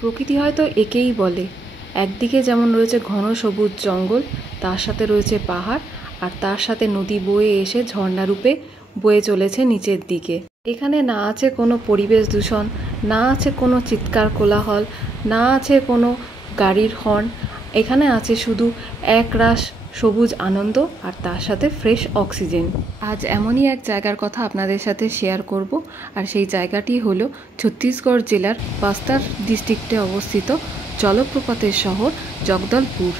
প্রকৃতি হয়তো একেই বলে। একদিকে যেমন রয়েছে ঘন সবুজ জঙ্গল, তার সাথে রয়েছে পাহাড়, আর তার সাথে নদী বয়ে এসে ঝর্ণারূপে বয়ে চলেছে নিচের দিকে। এখানে না আছে কোনো পরিবেশ দূষণ, না আছে কোনো চিৎকার কোলাহল, না আছে কোনো গাড়ির হর্ন। এখানে আছে শুধু একরাশ সবুজ আনন্দ আর তার সাথে ফ্রেশ অক্সিজেন। আজ এমনই এক জায়গার কথা আপনাদের সাথে শেয়ার করব, আর সেই জায়গাটি হলো ছত্তিশগড় জেলার বাস্তার ডিস্ট্রিক্টে অবস্থিত জলপ্রপাতের শহর জগদলপুর।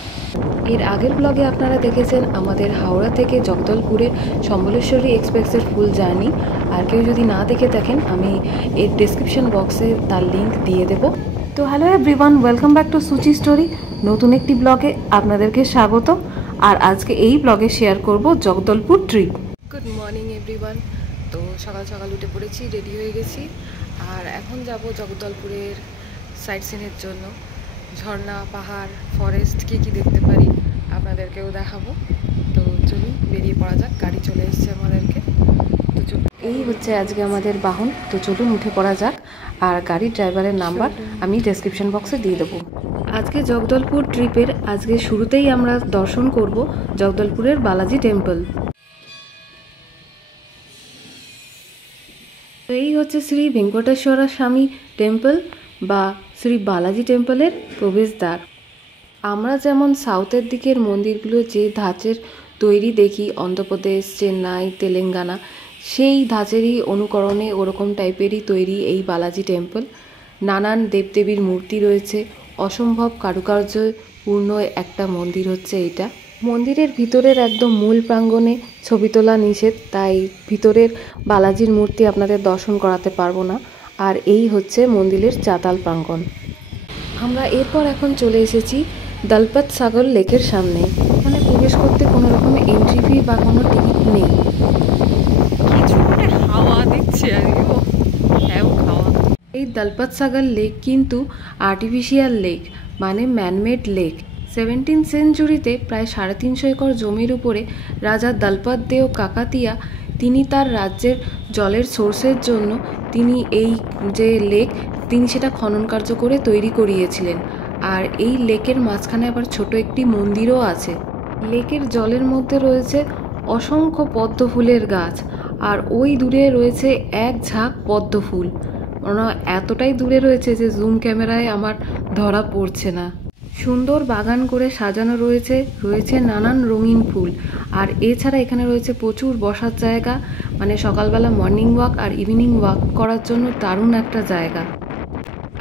এর আগের ব্লগে আপনারা দেখেছেন আমাদের হাওড়া থেকে জগদলপুরের সম্বলেশ্বরী এক্সপ্রেসের ফুল জার্নি। আর কেউ যদি না দেখে থাকেন, আমি এর ডেসক্রিপশন বক্সে তার লিঙ্ক দিয়ে দেব। তো hello everyone, welcome back to Suchi story. নতুন একটি ব্লগে আপনাদেরকে স্বাগত। আর আজকে এই ব্লগে শেয়ার করব Jagdalpur trip. Good morning everyone. তো সকাল সকাল উঠে পড়েছি, রেডি হয়ে গেছি, আর এখন যাব জগদলপুরের সাইট সিনের জন্য। ঝর্ণা, পাহাড়, ফরেস্ট কী কী দেখতে পারি আপনাদেরকেও দেখাবো। তো চলুন বেরিয়ে পড়া যাক। গাড়ি চলে এসছে আমাদেরকে। তো চলুন, এই হচ্ছে আজকে আমাদের বাহন। তো চলুন উঠে পড়া যাক, আর গাড়ির ড্রাইভারের নাম্বার আমি ডেসক্রিপশন বক্সে দিয়ে দেবো। আজকে জগদলপুর ট্রিপের আজকে শুরুতেই আমরা দর্শন করব জগদলপুরের বালাজি টেম্পল। এই হচ্ছে শ্রী ভেঙ্কটেশ্বর স্বামী টেম্পল বা শ্রী বালাজি টেম্পলের প্রবেশদ্বার। আমরা যেমন সাউথের দিকের মন্দিরগুলো যে ধাঁচের তৈরি দেখি, অন্ধ্রপ্রদেশ, চেন্নাই, তেলেঙ্গানা, সেই ধাঁচেরই অনুকরণে ওরকম টাইপেরই তৈরি এই বালাজি টেম্পল। নানান দেবদেবীর মূর্তি রয়েছে, অসম্ভব কারুকার্যপূর্ণ একটা মন্দির হচ্ছে এইটা। মন্দিরের ভিতরের একদম মূল প্রাঙ্গণে ছবি তোলা নিষেধ, তাই ভিতরের বালাজির মূর্তি আপনাদের দর্শন করাতে পারবো না। আর এই হচ্ছে মন্দিরের চাতাল প্রাঙ্গণ। আমরা এরপর এখন চলে এসেছি দলপত সাগর লেকের সামনে। এখানে প্রবেশ করতে কোনো রকম এন্ট্রি ফি বা কোনো টিকিট নেই। হাওয়া দিচ্ছে এই দলপত সাগর লেক কিন্তু আর্টিফিশিয়াল লেক, মানে ম্যানমেড লেক। 17th সেঞ্চুরিতে প্রায় 350 একর জমির উপরে রাজা দলপত দেও কাকাতিয়া তিনি তার রাজ্যের জলের সোর্সের জন্য তিনি এই যে লেক তিনি সেটা খনন কার্য করে তৈরি করিয়েছিলেন। আর এই লেকের মাঝখানে আবার ছোট একটি মন্দিরও আছে। লেকের জলের মধ্যে রয়েছে অসংখ্য পদ্ম ফুলের গাছ, আর ওই দূরে রয়েছে এক ঝাঁক পদ্ম ফুল। ওরা এতটাই দূরে রয়েছে যে জুম ক্যামেরায় আমার ধরা পড়ছে না। সুন্দর বাগান করে সাজানো রয়েছে নানান রঙিন ফুল। আর এছাড়া এখানে রয়েছে প্রচুর বসার জায়গা, মানে সকালবেলা মর্নিং ওয়াক আর ইভিনিং ওয়াক করার জন্য দারুণ একটা জায়গা।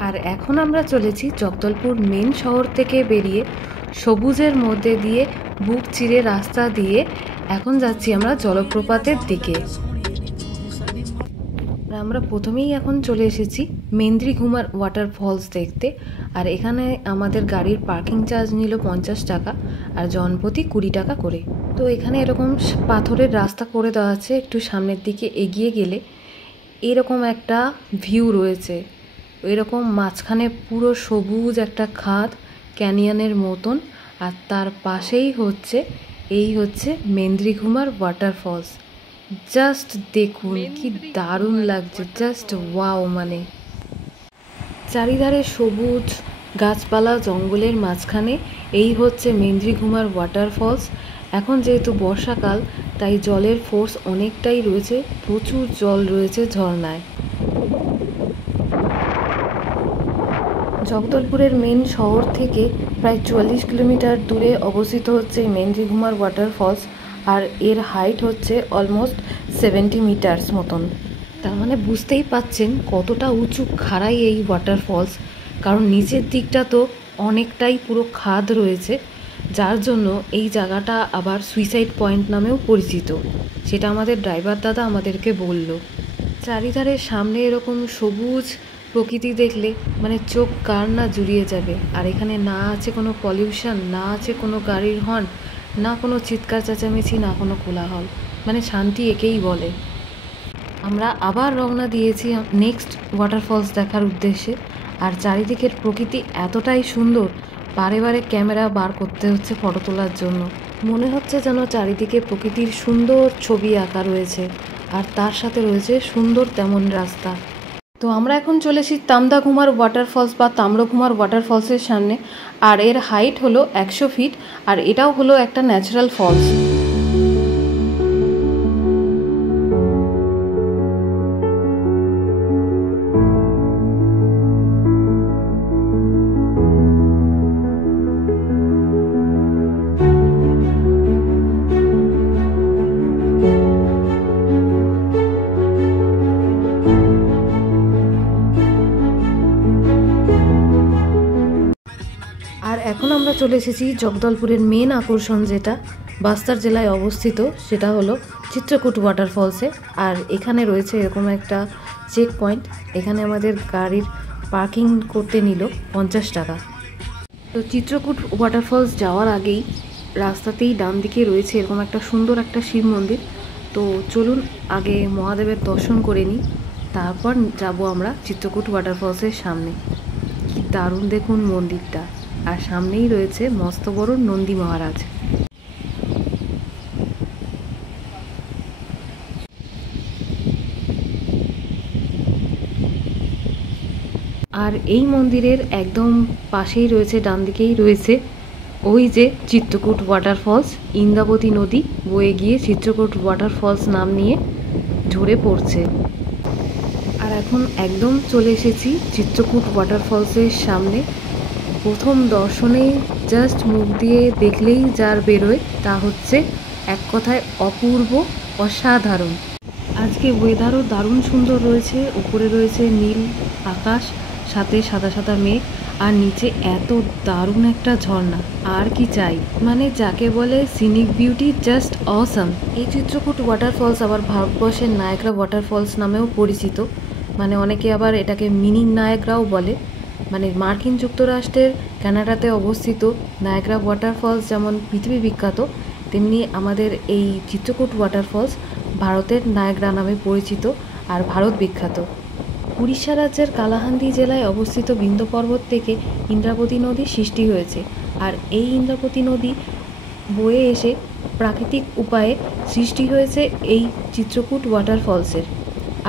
আর এখন আমরা চলেছি জগদলপুর মেন শহর থেকে বেরিয়ে সবুজের মধ্যে দিয়ে বুক চিরে রাস্তা দিয়ে এখন যাচ্ছি আমরা জলপ্রপাতের দিকে। আমরা প্রথমেই এখন চলে এসেছি মেন্দ্রিঘুমার ওয়াটারফলস দেখতে। আর এখানে আমাদের গাড়ির পার্কিং চার্জ নিল 50 টাকা, আর জনপ্রতি 20 টাকা করে। তো এখানে এরকম পাথরের রাস্তা করে দেওয়া আছে। একটু সামনের দিকে এগিয়ে গেলে এরকম একটা ভিউ রয়েছে, এরকম মাঝখানে পুরো সবুজ একটা খাদ ক্যানিয়নের মতন, আর তার পাশেই হচ্ছে মেন্দ্রিঘুমার ওয়াটারফলস। জাস্ট দেখুন কি দারুণ লাগছে, জাস্ট ওয়াও। মানে চারিধারে সবুজ গাছপালা জঙ্গলের মাঝখানে এই হচ্ছে মেন্দ্রিঘুমার ওয়াটারফলস। এখন যেহেতু বর্ষাকাল তাই জলের ফোর্স অনেকটাই রয়েছে, প্রচুর জল রয়েছে ঝর্ণায়। জগদলপুরের মেন শহর থেকে প্রায় 44 কিলোমিটার দূরে অবস্থিত হচ্ছে এই মেন্দ্রিঘুমার ওয়াটারফলস। আর এর হাইট হচ্ছে অলমোস্ট 70 মিটার্স মতন। তার মানে বুঝতেই পাচ্ছেন কতটা উঁচু খাড়াই এই ওয়াটারফলস, কারণ নিচের দিকটা তো অনেকটাই পুরো খাদ রয়েছে, যার জন্য এই জায়গাটা আবার সুইসাইড পয়েন্ট নামেও পরিচিত। সেটা আমাদের ড্রাইভার দাদা আমাদেরকে বলল। চারিধারে সামনে এরকম সবুজ প্রকৃতি দেখলে মানে চোখ কার না জুড়িয়ে যাবে। আর এখানে না আছে কোনো পলিউশন, না আছে কোনো গাড়ির হর্ন, না কোনো চিৎকার চেঁচামেচি, না কোনো কোলাহল, মানে শান্তি একেই বলে। আমরা আবার রওনা দিয়েছি নেক্সট ওয়াটারফলস দেখার উদ্দেশ্যে। আর চারিদিকের প্রকৃতি এতটাই সুন্দর, বারে বারে ক্যামেরা বার করতে হচ্ছে ফটো তোলার জন্য। মনে হচ্ছে যেন চারিদিকে প্রকৃতির সুন্দর ছবি আঁকা রয়েছে, আর তার সাথে রয়েছে সুন্দর তেমন রাস্তা। তো আমরা এখন চলে এসেছি তামদাঘুমার ওয়াটারফলস বা তাম্রঘুমার ওয়াটারফলসের সামনে। আর এর হাইট হলো 100 ফিট, আর এটাও হলো একটা ন্যাচারাল ফলস। আর এখন আমরা চলে এসেছি জগদলপুরের মেন আকর্ষণ, যেটা বাস্তার জেলায় অবস্থিত, সেটা হলো চিত্রকূট ওয়াটারফলসে। আর এখানে রয়েছে এরকম একটা চেক পয়েন্ট, এখানে আমাদের গাড়ির পার্কিং করতে নিল 50 টাকা। তো চিত্রকূট ওয়াটারফলস যাওয়ার আগেই রাস্তাতেই ডান দিকে রয়েছে এরকম একটা সুন্দর একটা শিব মন্দির। তো চলুন আগে মহাদেবের দর্শন করে নিই, তারপর যাব আমরা চিত্রকূট ওয়াটারফলসের সামনে। কি দারুণ দেখুন মন্দিরটা, আর সামনেই রয়েছে মস্ত বড় নন্দী মহারাজ। আর এই মন্দিরের একদম পাশেই রয়েছে, ডান দিকেই রয়েছে ওই যে চিত্রকূট ওয়াটারফলস। ইন্দ্রাবতী নদী বয়ে গিয়ে চিত্রকূট ওয়াটারফলস নাম নিয়ে ঝরে পড়ছে। আর এখন একদম চলে এসেছি চিত্রকূট ওয়াটারফলসের সামনে। প্রথম দর্শনেই জাস্ট মুখ দিয়ে দেখলেই যার বেরোয় তা হচ্ছে এক কথায় অপূর্ব, অসাধারণ। আজকে ওয়েদারও দারুণ সুন্দর রয়েছে, উপরে রয়েছে নীল আকাশ, সাথে সাদা সাদা মেঘ, আর নিচে এত দারুণ একটা ঝর্ণা। আর কি চাই, মানে যাকে বলে সিনিক বিউটি, জাস্ট অসাম। এই চিত্রকূট ওয়াটারফলস আবার ভারতবর্ষের নায়াগ্রা ওয়াটারফলস নামেও পরিচিত। মানে অনেকে আবার এটাকে মিনি নায়াগ্রাও বলে। মানে মার্কিন যুক্তরাষ্ট্রের কানাডাতে অবস্থিত নায়াগ্রা ওয়াটারফলস যেমন পৃথিবী বিখ্যাত, তেমনি আমাদের এই চিত্রকূট ওয়াটারফলস ভারতের নায়াগ্রা নামে পরিচিত আর ভারত বিখ্যাত। উড়িষ্যা রাজ্যের কালাহান্দি জেলায় অবস্থিত বিন্ধ্য পর্বত থেকে ইন্দ্রাবতী নদীর সৃষ্টি হয়েছে। আর এই ইন্দ্রাবতী নদী বয়ে এসে প্রাকৃতিক উপায়ে সৃষ্টি হয়েছে এই চিত্রকূট ওয়াটারফলসের।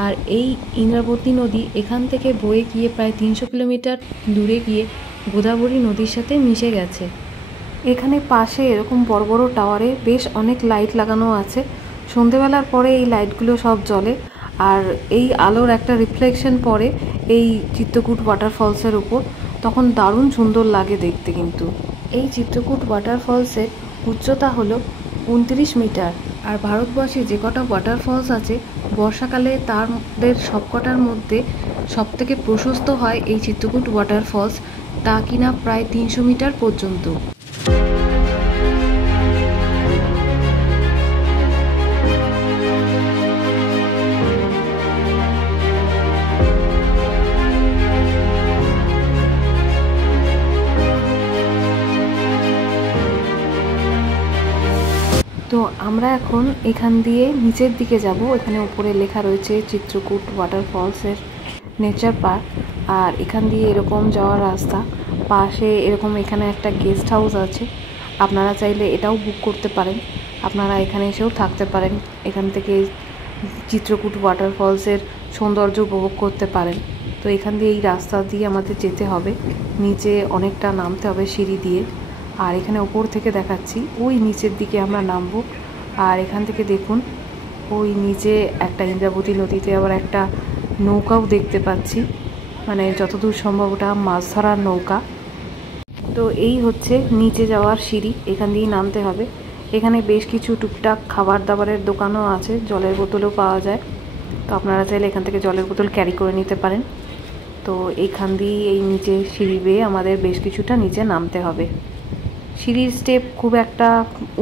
আর এই ইন্দ্রাবতী নদী এখান থেকে বয়ে গিয়ে প্রায় 300 কিলোমিটার দূরে গিয়ে গোদাবরী নদীর সাথে মিশে গেছে। এখানে পাশে এরকম বড় বড় টাওয়ারে বেশ অনেক লাইট লাগানো আছে। সন্ধেবেলার পরে এই লাইটগুলো সব জ্বলে, আর এই আলোর একটা রিফ্লেকশন পড়ে এই চিত্রকূট ওয়াটারফলসের উপর, তখন দারুণ সুন্দর লাগে দেখতে। কিন্তু এই চিত্রকূট ওয়াটারফলসের উচ্চতা হলো 29 মিটার। আর ভারতবর্ষে যে কটা ওয়াটারফলস আছে, বর্ষাকালে তাদের সবকটার মধ্যে সবথেকে প্রশস্ত হয় এই চিত্রকূট ওয়াটারফলস, তা কিনা প্রায় 300 মিটার পর্যন্ত। তো আমরা এখন এখান দিয়ে নিচের দিকে যাব। এখানে উপরে লেখা রয়েছে চিত্রকূট ওয়াটারফলসের নেচার পার্ক। আর এখান দিয়ে এরকম যাওয়ার রাস্তা, পাশে এরকম এখানে একটা গেস্ট হাউস আছে, আপনারা চাইলে এটাও বুক করতে পারেন, আপনারা এখানে এসেও থাকতে পারেন, এখান থেকে চিত্রকূট ওয়াটারফলসের সৌন্দর্য উপভোগ করতে পারেন। তো এখান দিয়ে এই রাস্তা দিয়ে আমাদের যেতে হবে, নিচে অনেকটা নামতে হবে সিঁড়ি দিয়ে। আর এখানে ওপর থেকে দেখাচ্ছি, ওই নিচের দিকে আমরা নামবো। আর এখান থেকে দেখুন ওই নিচে একটা ইন্দ্রাবতী নদীতে আবার একটা নৌকাও দেখতে পাচ্ছি, মানে যতদূর সম্ভব ওটা মাছ ধরার নৌকা। তো এই হচ্ছে নিচে যাওয়ার সিঁড়ি, এখান দিয়েই নামতে হবে। এখানে বেশ কিছু টুকটাক খাবার দাবারের দোকানও আছে, জলের বোতলও পাওয়া যায়। তো আপনারা চাইলে এখান থেকে জলের বোতল ক্যারি করে নিতে পারেন। তো এইখান দিয়েই এই নিচে সিঁড়ি বেয়ে আমাদের বেশ কিছুটা নিচে নামতে হবে। সিঁড়ির স্টেপ খুব একটা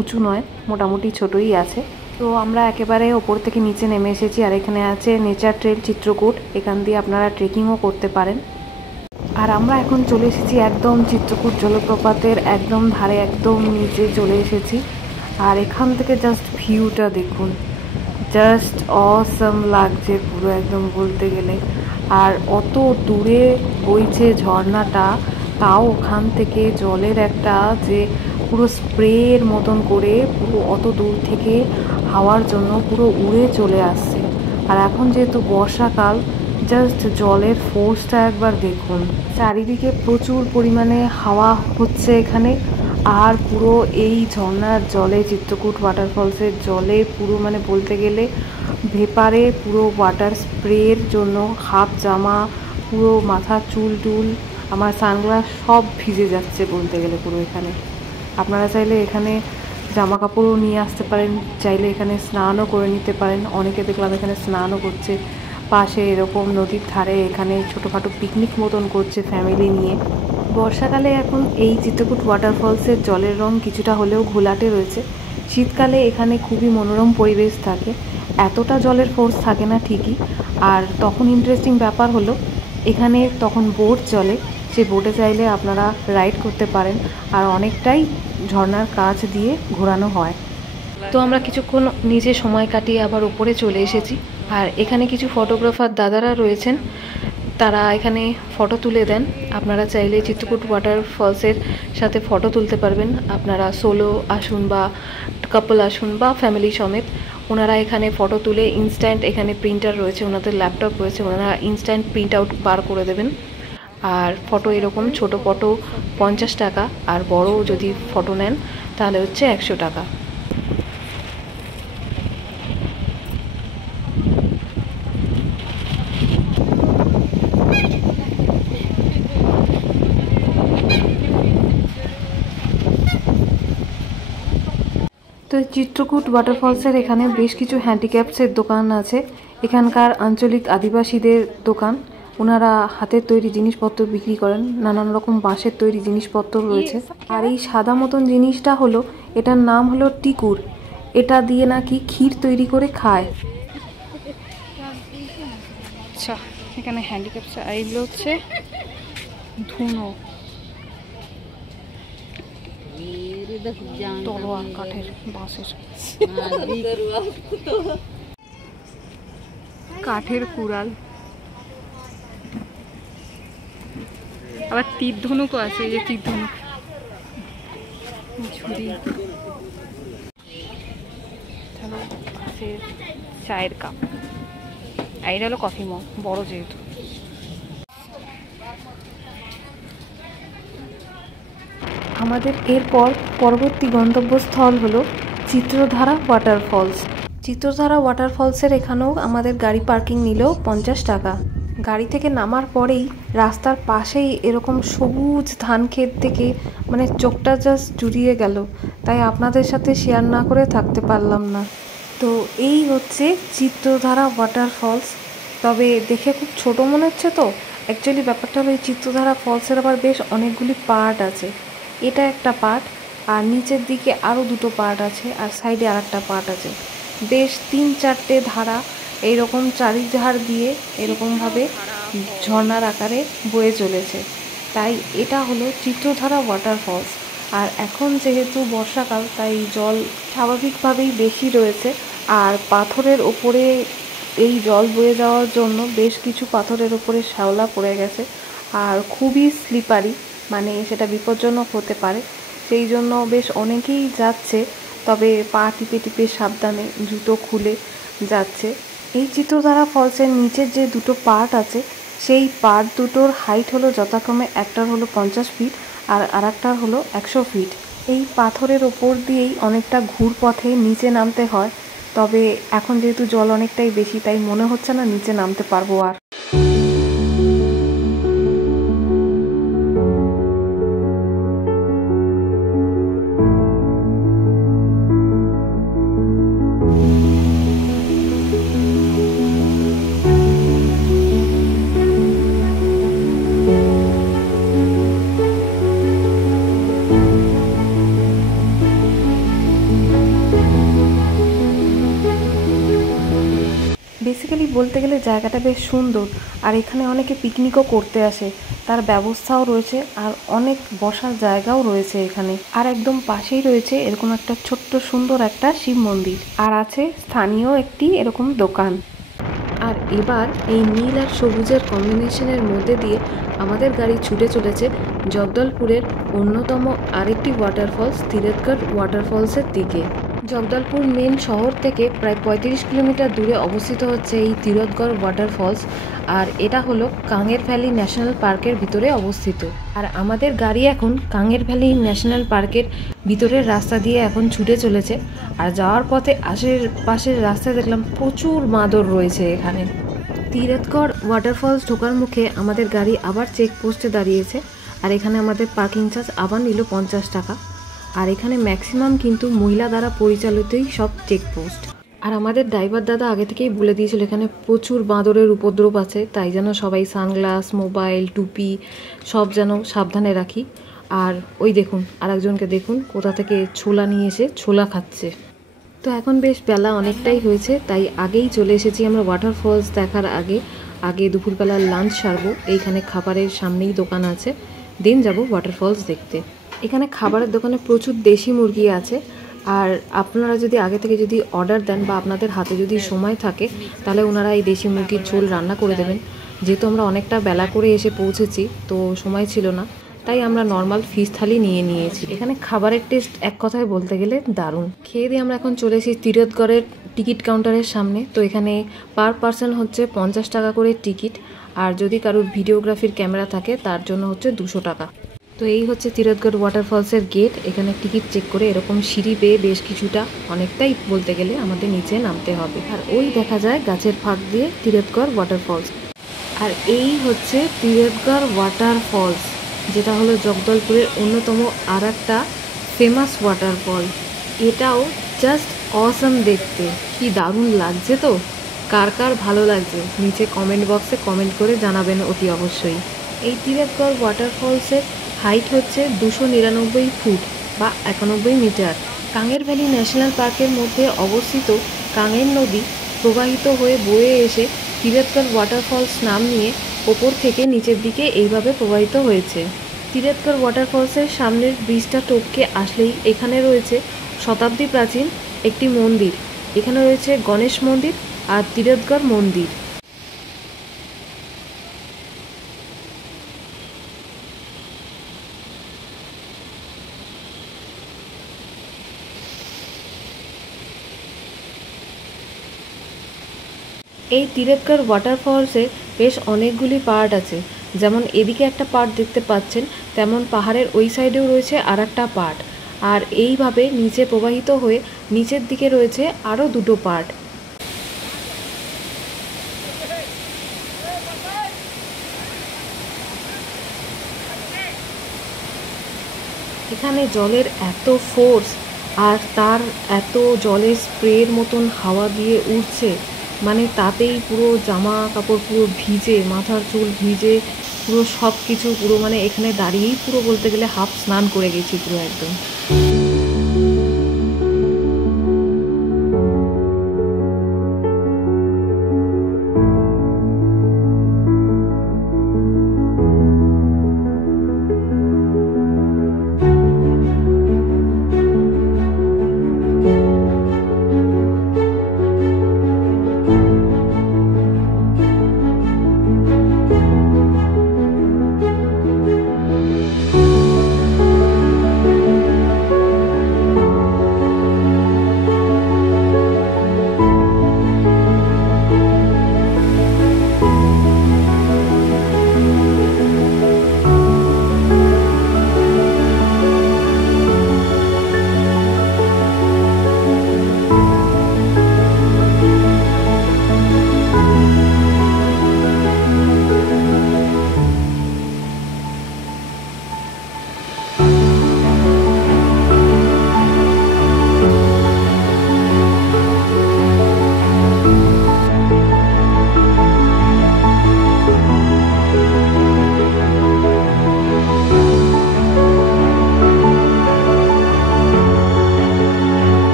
উঁচু নয়, মোটামুটি ছোটই আছে। তো আমরা একেবারে ওপর থেকে নিচে নেমে এসেছি। আর এখানে আছে নেচার ট্রেল চিত্রকূট, এখান দিয়ে আপনারা ট্রেকিংও করতে পারেন। আর আমরা এখন চলে এসেছি একদম চিত্রকূট জলপ্রপাতের একদম ধারে, একদম নিচে চলে এসেছি। আর এখান থেকে জাস্ট ভিউটা দেখুন, জাস্ট অসাম লাগছে পুরো একদম বলতে গেলে। আর অত দূরে বইছে ঝর্ণাটা, তাও ওখান থেকে জলের একটা যে পুরো স্প্রের মতন করে পুরো অত দূর থেকে হাওয়ার জন্য পুরো উড়ে চলে আসছে। আর এখন যেহেতু বর্ষাকাল, জাস্ট জলের ফোর্সটা একবার দেখুন। চারিদিকে প্রচুর পরিমাণে হাওয়া হচ্ছে এখানে, আর পুরো এই ঝর্ণার জলে, চিত্রকূট ওয়াটারফলসের জলে পুরো মানে বলতে গেলে ভেপারে পুরো ওয়াটার স্প্রের জন্য হাফ জামা, পুরো মাথা, চুল টুল, আমার সানগ্লাস সব ভিজে যাচ্ছে বলতে গেলে পুরো এখানে। আপনারা চাইলে এখানে জামা কাপড়ও নিয়ে আসতে পারেন, চাইলে এখানে স্নানও করে নিতে পারেন। অনেকে দেখলাম এখানে স্নানও করছে, পাশে এরকম নদীর ধারে এখানে ছোটোখাটো পিকনিক মতন করছে ফ্যামিলি নিয়ে। বর্ষাকালে এখন এই চিত্রকূট ওয়াটারফলসের জলের রং কিছুটা হলেও ঘোলাটে রয়েছে। শীতকালে এখানে খুবই মনোরম পরিবেশ থাকে, এতটা জলের ফোর্স থাকে না ঠিকই। আর তখন ইন্টারেস্টিং ব্যাপার হলো এখানে তখন বোট চলে, সেই বোটে চাইলে আপনারা রাইড করতে পারেন, আর অনেকটাই ঝর্ণার কাছ দিয়ে ঘোরানো হয়। তো আমরা কিছুক্ষণ নিচে সময় কাটিয়ে আবার উপরে চলে এসেছি। আর এখানে কিছু ফটোগ্রাফার দাদারা রয়েছেন, তারা এখানে ফটো তুলে দেন। আপনারা চাইলে চিত্রকূট ওয়াটারফলসের সাথে ফটো তুলতে পারবেন। আপনারা সোলো আসুন বা কাপল আসুন বা ফ্যামিলি সমেত, ওনারা এখানে ফটো তুলে ইনস্ট্যান্ট, এখানে প্রিন্টার রয়েছে, ওনাদের ল্যাপটপ রয়েছে, ওনারা ইনস্ট্যান্ট প্রিন্ট আউট বার করে দেবেন। আর ফটো এরকম ছোট ফটো 50 টাকা, আর বড় যদি ফটো নেন তাহলে হচ্ছে 100 টাকা। তো চিত্রকূট ওয়াটারফলসের এখানে বেশ কিছু হ্যান্ডিক্যাপসের দোকান আছে। এখানকার আঞ্চলিক আদিবাসীদের দোকান, ওনারা হাতের তৈরি জিনিসপত্র বিক্রি করেন, নানান রকম বাঁশের তৈরি জিনিসপত্র রয়েছে। আর এই সাদা মতন জিনিসটা হলো, এটার নাম হলো টিকুর। এটা দিয়ে নাকি ক্ষীর তৈরি করে খায়। আচ্ছা, এখানে হ্যান্ডিক্যাপস এইগুলো হচ্ছে ধুনো, তলোয়ার কাঠের, বাঁশের, কাঠের কুড়াল, আবার তীর ধনুকও আছে, এই যে তীর ধনুক, ঝুড়ি, চায়ের কাপ, এইটা হলো কফি মগ, বড় যেহেতু। আমাদের এরপর পরবর্তী গন্তব্যস্থল হলো চিত্রধারা ওয়াটারফলস। চিত্রধারা ওয়াটারফলসের এখানেও আমাদের গাড়ি পার্কিং নিল 50 টাকা। গাড়ি থেকে নামার পরেই রাস্তার পাশেই এরকম সবুজ ধান ক্ষেত থেকে মানে চোখটা জাস্ট জুড়িয়ে গেল, তাই আপনাদের সাথে শেয়ার না করে থাকতে পারলাম না। তো এই হচ্ছে চিত্রধারা ওয়াটারফলস। তবে দেখে খুব ছোট মনে হচ্ছে, তো অ্যাকচুয়ালি ব্যাপারটা হলো এই চিত্রধারা ফলসের আবার বেশ অনেকগুলি পার্ট আছে। এটা একটা পার্ট, আর নিচের দিকে আরও দুটো পার্ট আছে, আর সাইডে আর একটা পার্ট আছে। বেশ 3-4টে ধারা এইরকম চারিধার দিয়ে এরকমভাবে ঝর্ণার আকারে বয়ে চলেছে, তাই এটা হলো চিত্রধারা ওয়াটারফলস। আর এখন যেহেতু বর্ষাকাল, তাই জল স্বাভাবিকভাবেই বেশি রয়েছে। আর পাথরের ওপরে এই জল বয়ে যাওয়ার জন্য বেশ কিছু পাথরের ওপরে শ্যাওলা পড়ে গেছে, আর খুবই স্লিপারি, মানে সেটা বিপজ্জনক হতে পারে। সেই জন্য বেশ অনেকেই যাচ্ছে, তবে পা টিপে টিপে সাবধানে জুতো খুলে যাচ্ছে। এই চিত্রধারা ফলসের নিচের যে দুটো পার্ট আছে, সেই পার্ট দুটোর হাইট হলো যথাক্রমে একটার হলো 50 ফিট আর আরেকটার হলো 100 ফিট। এই পাথরের ওপর দিয়েই অনেকটা ঘুরপথে নিচে নামতে হয়, তবে এখন যেহেতু জল অনেকটাই বেশি, তাই মনে হচ্ছে না নিচে নামতে পারবো আর। বেসিক্যালি বলতে গেলে জায়গাটা বেশ সুন্দর, আর এখানে অনেকে পিকনিকও করতে আসে, তার ব্যবস্থাও রয়েছে, আর অনেক বসার জায়গাও রয়েছে এখানে। আর একদম পাশেই রয়েছে এরকম একটা ছোট্ট সুন্দর একটা শিব মন্দির, আর আছে স্থানীয় একটি এরকম দোকান। আর এবার এই নীল আর সবুজের কম্বিনেশনের মধ্যে দিয়ে আমাদের গাড়ি ছুটে চলেছে জগদলপুরের অন্যতম আরেকটি ওয়াটারফলস তিলেতগড় ওয়াটারফলসের দিকে। জগদলপুর মেন শহর থেকে প্রায় ৩৫ কিলোমিটার দূরে অবস্থিত হচ্ছে এই তিরথগড় ওয়াটারফলস। আর এটা হলো কাঙের ভ্যালি ন্যাশনাল পার্কের ভিতরে অবস্থিত। আর আমাদের গাড়ি এখন কাঙের ভ্যালি ন্যাশনাল পার্কের ভিতরের রাস্তা দিয়ে এখন ছুটে চলেছে। আর যাওয়ার পথে পাশের রাস্তায় দেখলাম প্রচুর বাঁদর রয়েছে এখানে। তিরথগড় ওয়াটারফলস ঢোকার মুখে আমাদের গাড়ি আবার চেকপোস্টে দাঁড়িয়েছে। আর এখানে আমাদের পার্কিং চার্জ আবার নিল 50 টাকা। আর এখানে ম্যাক্সিমাম কিন্তু মহিলা দ্বারা পরিচালিতই সব চেকপোস্ট। আর আমাদের ড্রাইভার দাদা আগে থেকেই বলে দিয়েছিল এখানে প্রচুর বাঁদরের উপদ্রব আছে, তাই যেন সবাই সানগ্লাস, মোবাইল, টুপি সব যেন সাবধানে রাখি। আর ওই দেখুন আরেকজনকে দেখুন কোথা থেকে ছোলা নিয়ে এসে ছোলা খাচ্ছে। তো এখন বেশ বেলা অনেকটাই হয়েছে, তাই আগেই চলে এসেছি আমরা ওয়াটারফলস দেখার আগে দুপুরবেলার লাঞ্চ সারবো। এইখানে খাবারের সামনেই দোকান আছে, দেন যাব ওয়াটারফলস দেখতে। এখানে খাবারের দোকানে প্রচুর দেশি মুরগি আছে। আর আপনারা যদি আগে থেকে যদি অর্ডার দেন বা আপনাদের হাতে যদি সময় থাকে তাহলে ওনারা এই দেশি মুরগির ঝোল রান্না করে দেবেন। যেহেতু আমরা অনেকটা বেলা করে এসে পৌঁছেছি তো সময় ছিল না, তাই আমরা নর্মাল ফিশ থালি নিয়েছি। এখানে খাবারের টেস্ট এক কথায় বলতে গেলে দারুণ। খেয়ে দিয়ে আমরা এখন চলে এসেছি তিরথগড়ের টিকিট কাউন্টারের সামনে। তো এখানে পার পার্সন হচ্ছে 50 টাকা করে টিকিট, আর যদি কারোর ভিডিওগ্রাফির ক্যামেরা থাকে তার জন্য হচ্ছে 200 টাকা। তো এই হচ্ছে তিরথগড় ওয়াটারফলসের গেট। এখানে টিকিট চেক করে এরকম সিঁড়ি পেয়ে বেশ কিছুটা অনেকটাই বলতে গেলে আমাদের নিচে নামতে হবে। আর ওই দেখা যায় গাছের ফাঁক দিয়ে তিরথগড় ওয়াটারফলস। আর এই হচ্ছে তিরথগড় ওয়াটারফলস, যেটা হলো জগদলপুরের অন্যতম আর একটা ফেমাস ওয়াটারফল। এটাও জাস্ট অসাম দেখতে, কি দারুণ লাগছে। তো কার কার ভালো লাগছে নিচে কমেন্ট বক্সে কমেন্ট করে জানাবেন অতি অবশ্যই। এই তিরথগড় ওয়াটারফলসের হাইট হচ্ছে 299 ফুট বা 91 মিটার। কাঙের ভ্যালি ন্যাশনাল পার্কের মধ্যে অবস্থিত কাঙের নদী প্রবাহিত হয়ে বয়ে এসে তিরথগড় ওয়াটারফলস নাম নিয়ে ওপর থেকে নিচের দিকে এইভাবে প্রবাহিত হয়েছে। তিরথগড় ওয়াটারফলসের সামনের ব্রিজটা টপকে আসলেই এখানে রয়েছে শতাব্দী প্রাচীন একটি মন্দির। এখানে রয়েছে গণেশ মন্দির আর তিরথগড় মন্দির। এই তিরথগড় ওয়াটারফলসে বেশ অনেকগুলি পার্ট আছে। যেমন এদিকে একটা পার্ট দেখতে পাচ্ছেন, তেমন পাহাড়ের ওই সাইডেও রয়েছে আর একটা পার্ট। আর এইভাবে নিচে প্রবাহিত হয়ে নিচের দিকে রয়েছে আরও দুটো পার্ট। এখানে জলের এত ফোর্স আর তার এত জলের স্প্রের মতন হাওয়া দিয়ে উঠছে, মানে তাতেই পুরো জামা কাপড় পুরো ভিজে, মাথার চুল ভিজে, পুরো সব কিছু পুরো মানে এখানে দাঁড়িয়েই পুরো বলতে গেলে হাফ স্নান করে গেছি পুরো একদম।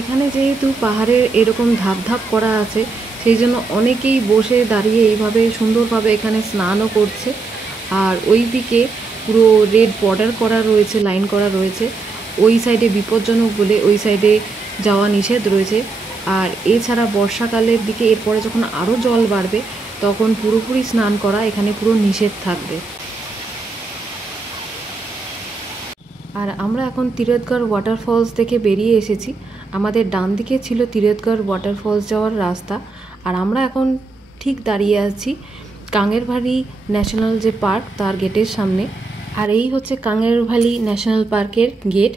এখানে যেহেতু পাহাড়ের এরকম ধাপ ধাপ করা আছে, সেই জন্য অনেকেই বসে দাঁড়িয়ে এইভাবে সুন্দরভাবে এখানে স্নানও করছে। আর ওই দিকে পুরো রেড বর্ডার করা রয়েছে, লাইন করা রয়েছে। ওই সাইডে বিপজ্জনক বলে ওই সাইডে যাওয়া নিষেধ রয়েছে। আর এছাড়া বর্ষাকালের দিকে এরপরে যখন আরও জল বাড়বে তখন পুরোপুরি স্নান করা এখানে পুরো নিষেধ থাকবে। আর আমরা এখন তিরথগড় ওয়াটারফলস থেকে বেরিয়ে এসেছি। আমাদের ডান দিকে ছিল তিরথগড় ওয়াটারফলস যাওয়ার রাস্তা, আর আমরা এখন ঠিক দাঁড়িয়ে আছি কাঙের ভ্যালি ন্যাশনাল যে পার্ক তার গেটের সামনে। আর এই হচ্ছে কাঙের ভ্যালি ন্যাশনাল পার্কের গেট।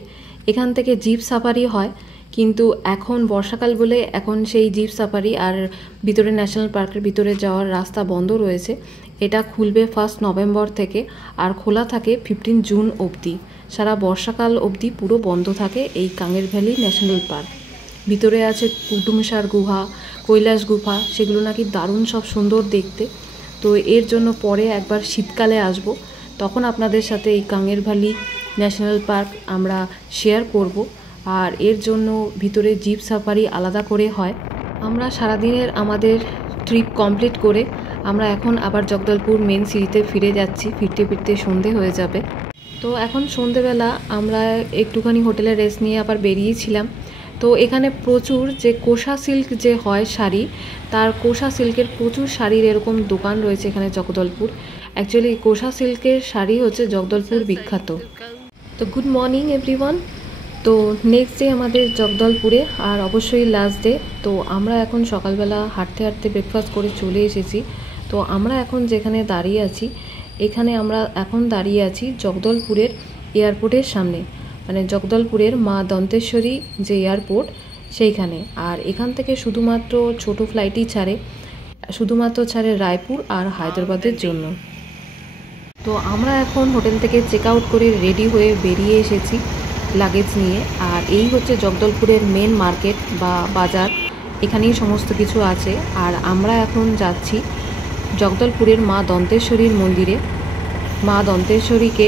এখান থেকে জিপ সাফারি হয়, কিন্তু এখন বর্ষাকাল বলে এখন সেই জিপ সাফারি আর ভিতরে ন্যাশনাল পার্কের ভিতরে যাওয়ার রাস্তা বন্ধ রয়েছে। এটা খুলবে 1 নভেম্বর থেকে আর খোলা থাকে 15 জুন অবধি। সারা বর্ষাকাল অবধি পুরো বন্ধ থাকে এই কাঙের ভ্যালি ন্যাশনাল পার্ক। ভিতরে আছে কুটুমসার গুহা, কৈলাস গুহা, সেগুলো নাকি দারুণ সব সুন্দর দেখতে। তো এর জন্য পরে একবার শীতকালে আসব, তখন আপনাদের সাথে এই কাঙের ভ্যালি ন্যাশনাল পার্ক আমরা শেয়ার করব। আর এর জন্য ভিতরে জিপ সাফারি আলাদা করে হয়। আমরা সারাদিনের আমাদের ট্রিপ কমপ্লিট করে আমরা এখন আবার জগদলপুর মেন সিটিতে ফিরে যাচ্ছি। ফিরতে ফিরতে সন্ধে হয়ে যাবে। তো এখন সন্ধেবেলা আমরা একটুখানি হোটেলে রেস্ট নিয়ে আবার বেরিয়েছিলাম। তো এখানে প্রচুর যে কোষা সিল্ক যে হয় শাড়ি, তার কোষা সিল্কের প্রচুর শাড়ির এরকম দোকান রয়েছে এখানে জগদলপুর। অ্যাকচুয়ালি কোষা সিল্কের শাড়ি হচ্ছে জগদলপুর বিখ্যাত। তো গুড মর্নিং এভরিওয়ান। তো নেক্সট ডে আমাদের জগদলপুরে, আর অবশ্যই লাস্ট ডে। তো আমরা এখন সকালবেলা হাঁটতে হাঁটতে ব্রেকফাস্ট করে চলে এসেছি। তো আমরা এখন যেখানে দাঁড়িয়ে আছি, এখানে আমরা এখন দাঁড়িয়ে আছি জগদলপুরের এয়ারপোর্টের সামনে, মানে জগদলপুরের মা দন্তেশ্বরী যে এয়ারপোর্ট সেইখানে। আর এখান থেকে শুধুমাত্র ছোট ফ্লাইটই ছাড়ে, শুধুমাত্র ছাড়ে রায়পুর আর হায়দ্রাবাদের জন্য। তো আমরা এখন হোটেল থেকে চেক আউট করে রেডি হয়ে বেরিয়ে এসেছি লাগেজ নিয়ে। আর এই হচ্ছে জগদলপুরের মেন মার্কেট বা বাজার, এখানেই সমস্ত কিছু আছে। আর আমরা এখন যাচ্ছি জগদলপুরের মা দন্তেশ্বরীর মন্দিরে। মা দন্তেশ্বরীকে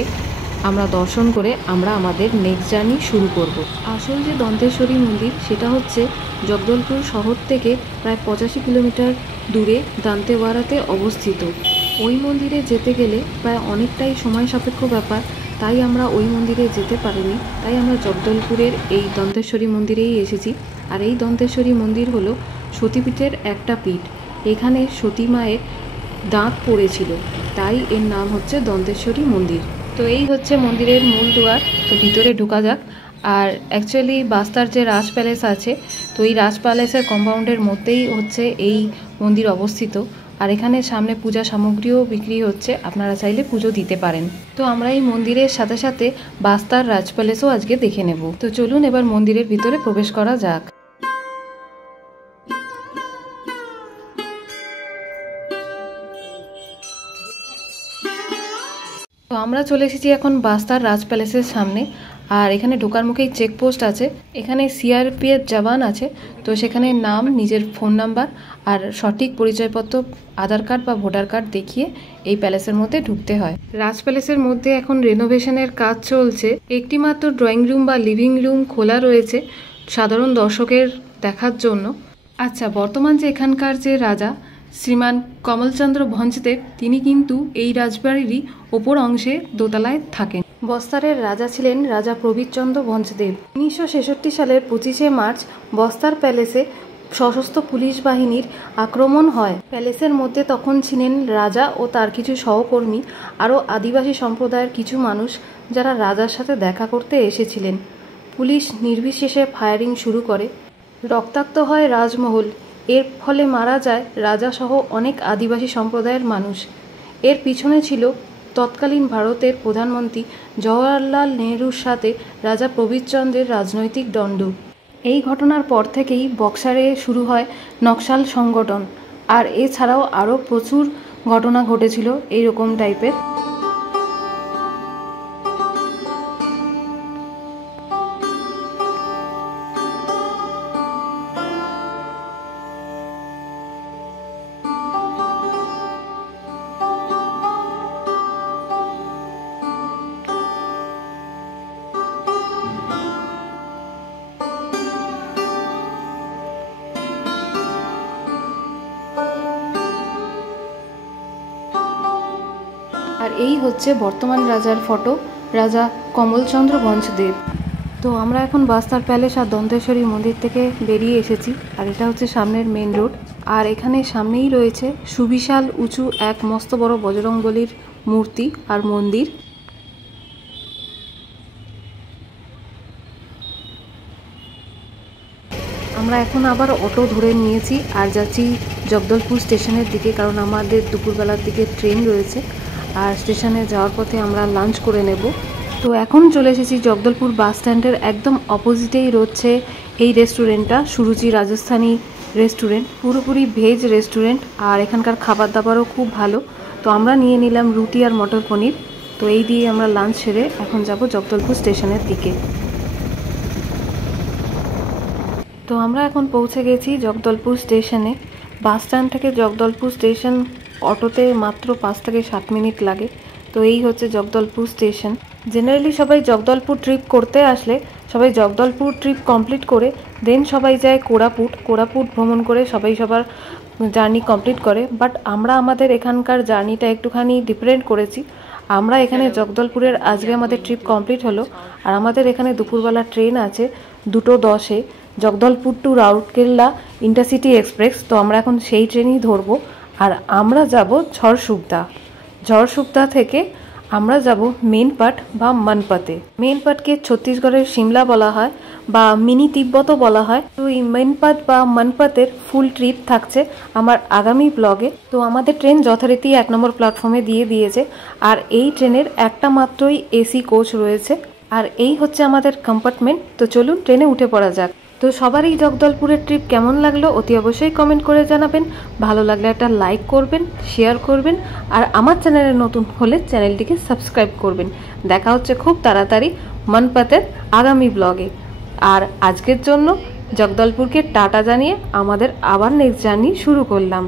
আমরা দর্শন করে আমরা আমাদের নেক্সট জার্নি শুরু করব। আসল যে দন্তেশ্বরী মন্দির সেটা হচ্ছে জগদলপুর শহর থেকে প্রায় 85 কিলোমিটার দূরে দান্তেওয়াড়াতে অবস্থিত। ওই মন্দিরে যেতে গেলে প্রায় অনেকটাই সময় সাপেক্ষ ব্যাপার, তাই আমরা ওই মন্দিরে যেতে পারিনি। তাই আমরা জগদলপুরের এই দন্তেশ্বরী মন্দিরেই এসেছি। আর এই দন্তেশ্বরী মন্দির হলো সতীপীঠের একটা পীঠ। এখানে সতী মায়ের দাঁত পড়েছিল, তাই এর নাম হচ্ছে দন্তেশ্বরী মন্দির। তো এই হচ্ছে মন্দিরের মূল দুয়ার। তো ভিতরে ঢোকা যাক। আর অ্যাকচুয়ালি বাস্তার যে রাজ প্যালেস আছে, তো এই রাজ প্যালেসের কম্পাউন্ডের মধ্যেই হচ্ছে এই মন্দির অবস্থিত। আর এখানে সামনে পূজা সামগ্রীও বিক্রি হচ্ছে, আপনারা চাইলে পুজো দিতে পারেন। তো আমরা এই মন্দিরের সাথে সাথে বাস্তার রাজ প্যালেসও আজকে দেখে নেব। তো চলুন এবার মন্দিরের ভিতরে প্রবেশ করা যাক। তো আমরা চলে এসেছি এখন বাস্তার রাজ প্যালেসের সামনে। আর এখানে ঢোকার মুখেই চেকপোস্ট আছে, এখানে সিআরপিএফ জওয়ান আছে। তো সেখানে নাম, নিজের ফোন নাম্বার আর সঠিক পরিচয়পত্র, আধার কার্ড বা ভোটার কার্ড দেখিয়ে এই প্যালেসের মধ্যে ঢুকতে হয়। রাজ প্যালেসের মধ্যে এখন রেনোভেশনের কাজ চলছে। একটি মাত্র ড্রয়িং রুম বা লিভিং রুম খোলা রয়েছে সাধারণ দর্শকের দেখার জন্য। আচ্ছা, বর্তমান যে এখানকার যে রাজা শ্রীমান কমলচন্দ্র ভঞ্জদেব, তিনি কিন্তু এই রাজবাড়িরই ওপর অংশে দোতলায় থাকেন। বস্তারের রাজা ছিলেন রাজা প্রবীরচন্দ্র ভঞ্জদেব। 1966 সালের 25শে মার্চ বস্তার প্যালেসে সশস্ত্র পুলিশ বাহিনীর আক্রমণ হয়। প্যালেসের মধ্যে তখন ছিলেন রাজা ও তার কিছু সহকর্মী, আরও আদিবাসী সম্প্রদায়ের কিছু মানুষ যারা রাজার সাথে দেখা করতে এসেছিলেন। পুলিশ নির্বিশেষে ফায়ারিং শুরু করে। রক্তাক্ত হয় রাজমহল। এর ফলে মারা যায় রাজা সহ অনেক আদিবাসী সম্প্রদায়ের মানুষ। এর পিছনে ছিল তৎকালীন ভারতের প্রধানমন্ত্রী জওহরলাল নেহরুর সাথে রাজা প্রবীরচন্দ্রের রাজনৈতিক দ্বন্দ্ব। এই ঘটনার পর থেকেই বক্সারে শুরু হয় নকশাল সংগঠন। আর এছাড়াও আরও প্রচুর ঘটনা ঘটেছিল এইরকম টাইপের। আর এই হচ্ছে বর্তমান রাজার ফটো, রাজা কমলচন্দ্র ভঞ্জদেব। তো আমরা এখন বাস্তার প্যালেস আর দন্তেশ্বরী মন্দির থেকে বেরিয়ে এসেছি। আর এটা হচ্ছে সামনের মেন রোড। আর এখানে সামনেই রয়েছে সুবিশাল উঁচু এক মস্ত বড় বজরংবলীর মূর্তি আর মন্দির। আমরা এখন আবার অটো ধরে নিয়েছি আর যাচ্ছি জগদলপুর স্টেশনের দিকে, কারণ আমাদের দুপুরবেলার দিকে ট্রেন রয়েছে আর স্টেশনে যাওয়ার পথে আমরা লাঞ্চ করে নেব। তো এখন চলে এসেছি জগদলপুর বাস স্ট্যান্ডের একদম অপোজিটেই রয়েছে এই রেস্টুরেন্টটা, সুরুচি রাজস্থানী রেস্টুরেন্ট, পুরোপুরি ভেজ রেস্টুরেন্ট আর এখানকার খাবার দাবারও খুব ভালো। তো আমরা নিয়ে নিলাম রুটি আর মটর পনির। তো এই দিয়ে আমরা লাঞ্চ সেরে এখন যাব জগদলপুর স্টেশনের দিকে। তো আমরা এখন পৌঁছে গেছি জগদলপুর স্টেশনে। বাস স্ট্যান্ড থেকে জগদলপুর স্টেশন অটোতে মাত্র 5 থেকে 7 মিনিট লাগে। তো এই হচ্ছে জগদলপুর স্টেশন। জেনারেলি সবাই জগদলপুর ট্রিপ করতে আসলে সবাই জগদলপুর ট্রিপ কমপ্লিট করে দেন সবাই যায় কোরাপুট ভ্রমণ করে সবাই সবার জার্নি কমপ্লিট করে। বাট আমরা আমাদের এখানকার জার্নিটা একটুখানি ডিফারেন্ট করেছি। আমরা এখানে জগদলপুরের আজকে আমাদের ট্রিপ কমপ্লিট হলো আর আমাদের এখানে দুপুরবেলা ট্রেন আছে 2:10 Jagdalpur to Rourkela intercity express. তো আমরা এখন সেই ট্রেনই ধরবো আর আমরা যাব ঝড়শুগদা থেকে আমরা যাব মেনপাট বা মনপতে। মেনপাটকে ছত্তিশগড়ের সিমলা বলা হয় বা মিনি তিব্বতও বলা হয়। তো এই মেনপাট বা মনপতের ফুল ট্রিপ থাকছে আমার আগামী ব্লগে। তো আমাদের ট্রেন যথারীতি 1 নম্বর প্ল্যাটফর্মে দিয়ে দিয়েছে আর এই ট্রেনের একটা মাত্রই এসি কোচ রয়েছে আর এই হচ্ছে আমাদের কম্পার্টমেন্ট। তো চলুন ট্রেনে উঠে পড়া যাক। তো সবারই জগদলপুরের ট্রিপ কেমন লাগলো অতি অবশ্যই কমেন্ট করে জানাবেন। ভালো লাগলে একটা লাইক করবেন, শেয়ার করবেন আর আমার চ্যানেলে নতুন হলে চ্যানেলটিকে সাবস্ক্রাইব করবেন। দেখা হচ্ছে খুব তাড়াতাড়ি মনপতের আগামী ব্লগে। আর আজকের জন্য জগদলপুরকে টাটা জানিয়ে আমাদের আবার নেক্সট জার্নি শুরু করলাম।